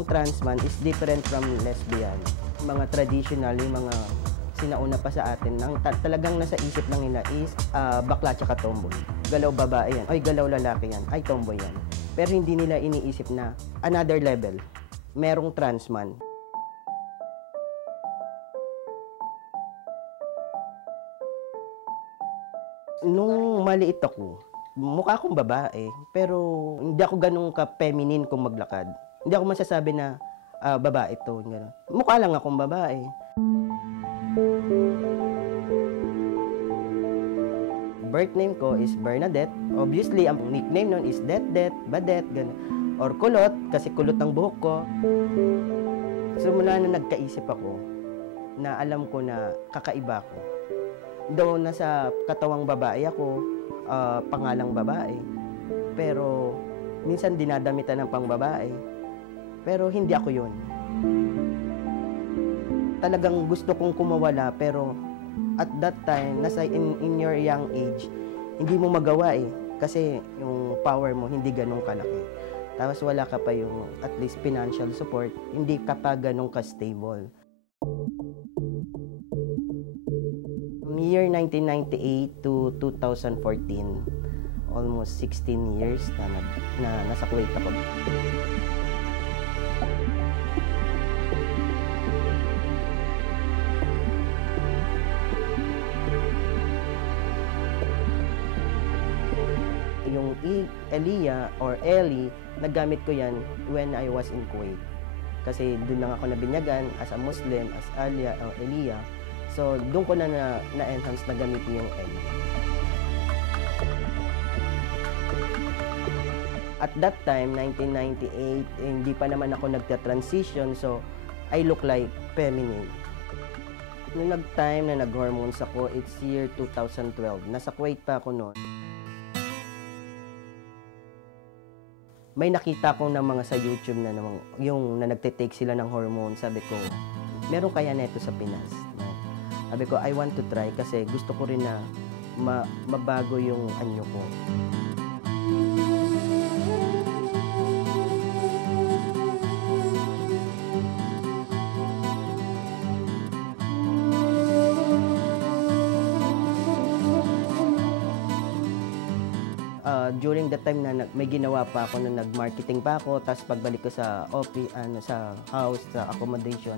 ang trans man is different from lesbian. Mga traditional, yung mga sinauna pa sa atin, talagang nasa isip ng nila is bakla tsaka tomboy. Galaw babae yan, ay galaw lalaki yan, ay tomboy yan. Pero hindi nila iniisip na another level, merong trans man. Nung maliit ako, mukha akong babae, pero hindi ako ganun ka-feminine kung maglakad. Hindi ako masasabi na babae to, gano'n. Mukha lang akong babae. Birth name ko is Bernadette. Obviously, ang nickname nun is Det, Badet, gano'n. Or Kulot, kasi kulot ang buhok ko. So mula na nagkaisip ako, na alam ko na kakaiba ko. Doon nasa katawang babae ako, pangalang babae. Pero minsan dinadamitan ng pangbabae. Pero hindi ako yun. Talagang gusto kong kumawala, pero at that time, nasa in your young age, hindi mo magawa eh. Kasi yung power mo hindi ganun kalaki. Tapos wala ka pa yung at least financial support, hindi ka pa ganun ka-stable. Year 1998 to 2014, almost 16 years na nasa Kuwait ako. Yung Elia or Ellie, nagamit ko yan when I was in Kuwait. Kasi doon lang ako nabinyagan as a Muslim, as Alia o Elia. So, doon ko na-enhance na gamitin yung L. At that time, 1998, hindi pa naman ako nagta-transition, so I look like feminine. Nung nag-time na nag-hormones ako, it's year 2012. Nasa Kuwait pa ako noon. May nakita ko na mga sa YouTube na yung na nagtitake sila ng hormone. Sabi ko, meron kaya neto sa Pinas? Sabi ko, I want to try kasi gusto ko rin na mabago yung anyo ko. During the time na may ginawa pa ako na nag-marketing pa ako, tapos pagbalik ko sa office, sa house, sa accommodation,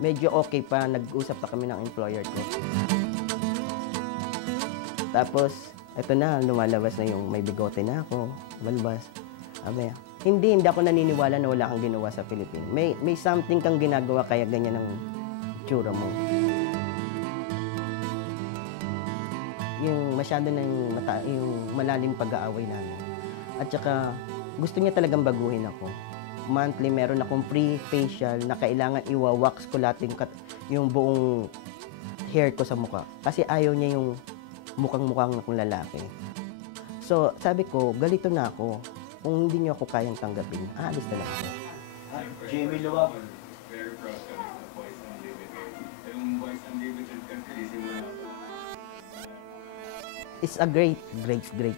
medyo okay pa, nag-usap pa kami ng employer ko. Tapos, eto na, lumalabas na yung may bigote na ako, balbas. Sabi, hindi ako naniniwala na wala kang ginawa sa Philippines. May something kang ginagawa kaya ganyan ang tsura mo. Yung masyado na yung malalim pag-aaway namin. At saka, gusto niya talagang baguhin ako. Monthly, meron akong free facial na kailangan iwa-wax ko lahat yung buong hair ko sa mukha. Kasi ayaw niya yung mukhang-mukhang akong lalaki. So, sabi ko, galito na ako. Kung hindi niyo ako kayang tanggapin, aalis na lang ako. Jamie Luwag. Very proud kami sa Boys Unlimited. Yung Boys Unlimited country, simula ko. It's a great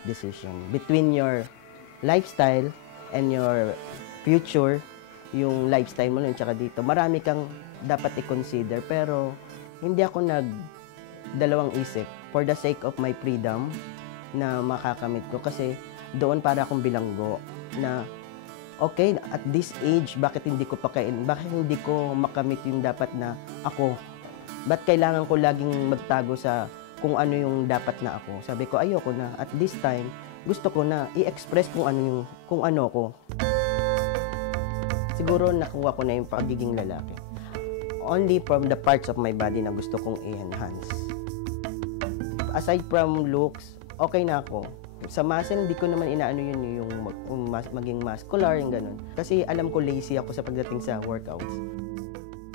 decision. Between your lifestyle and your future, yung lifestyle mo nun, tsaka dito, marami kang dapat i-consider. Pero, hindi ako nagdalawang isip for the sake of my freedom na makakamit ko. Kasi, doon para akong bilanggo na, okay, at this age, bakit hindi ko makamit yung dapat na ako? Ba't kailangan ko laging magtago sa kung ano yung dapat na ako? Sabi ko, ayoko na. At this time, gusto ko na i-express kung ano ko. Siguro nakuha ko na yung pagiging lalaki. Only from the parts of my body na gusto kong i-enhance. Aside from looks, okay na ako. Sa muscle, hindi ko naman inaano yun yung maging muscular, yung ganun. Kasi alam ko lazy ako sa pagdating sa workouts.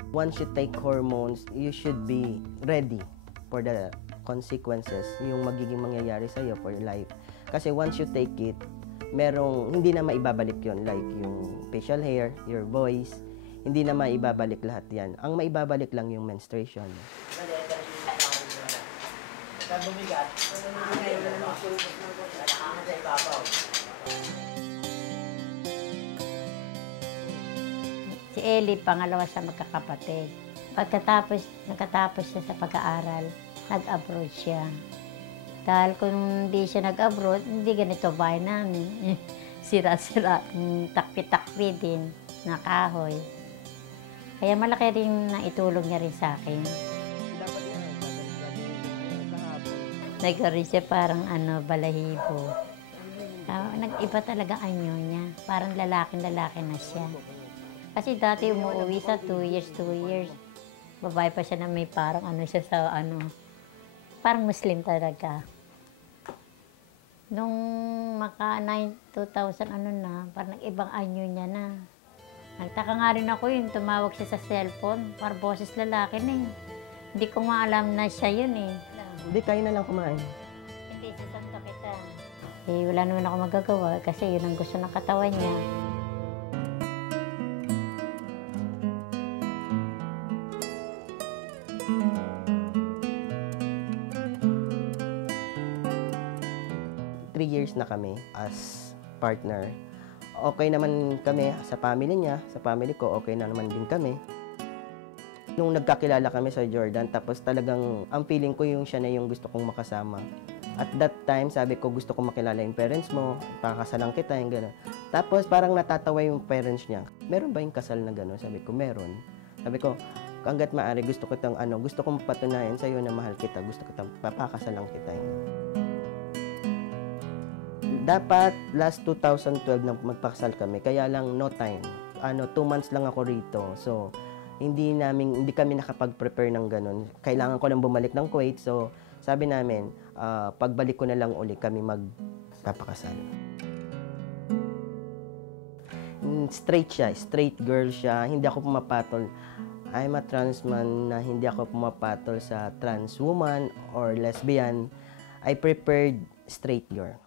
Once you take hormones, you should be ready for the consequences, yung magiging mangyayari sa'yo for life. Kasi once you take it, hindi na maibabalik yon, like yung facial hair, your voice, hindi na maibabalik lahat yan. Ang maibabalik lang yung menstruation. Si Ellie, pangalawa sa magkakapatid. Nakatapos siya sa pag-aaral, nag-abroad siya. Dahil kung hindi siya nag-abroad, hindi ganito bahay namin. Sira-sira, takpi-takpi din, na kahoy. Kaya malaki rin na itulong niya rin sa akin. Nagkaroon siya parang balahibo. Nag-iba talaga anyo niya. Parang lalaki na siya. Kasi dati umuwi sa 2 years. Babae pa siya na may parang siya sa parang Muslim talaga. Nung 2000 parang ibang anyo niya na. Nagtaka nga rin ako yun, tumawag siya sa cellphone, parang boses lalaki na eh. Hindi ko maalam na siya yun eh. Hindi, kayo na lang kumain. Hindi, sasando kita. Eh, wala naman ako magagawa kasi yun ang gusto ng katawan niya. Years na kami as partner. Okay naman kami sa family niya, sa family ko, okay na naman din kami. Nung nagkakilala kami sa Jordan, tapos talagang ang feeling ko yung siya na yung gusto kong makasama. At that time, sabi ko, gusto kong makilala yung parents mo, pakakasalan kita, yung gano'n. Tapos parang natatawa yung parents niya. Meron ba yung kasal na gano'n? Sabi ko, meron. Sabi ko, hanggat maaari, gusto kong patunayan sa'yo na mahal kita, gusto kitang papakasalan kita. Dapat last 2012 na magpakasal kami, kaya lang no time. 2 months lang ako rito. So, hindi kami nakapag-prepare ng ganun. Kailangan ko lang bumalik ng Kuwait. So, sabi namin, pagbalik ko na lang uli kami magpapakasal. Straight girl siya. Hindi ako pumapatol. I'm a trans man na hindi ako pumapatol sa trans woman or lesbian. I preferred straight girl.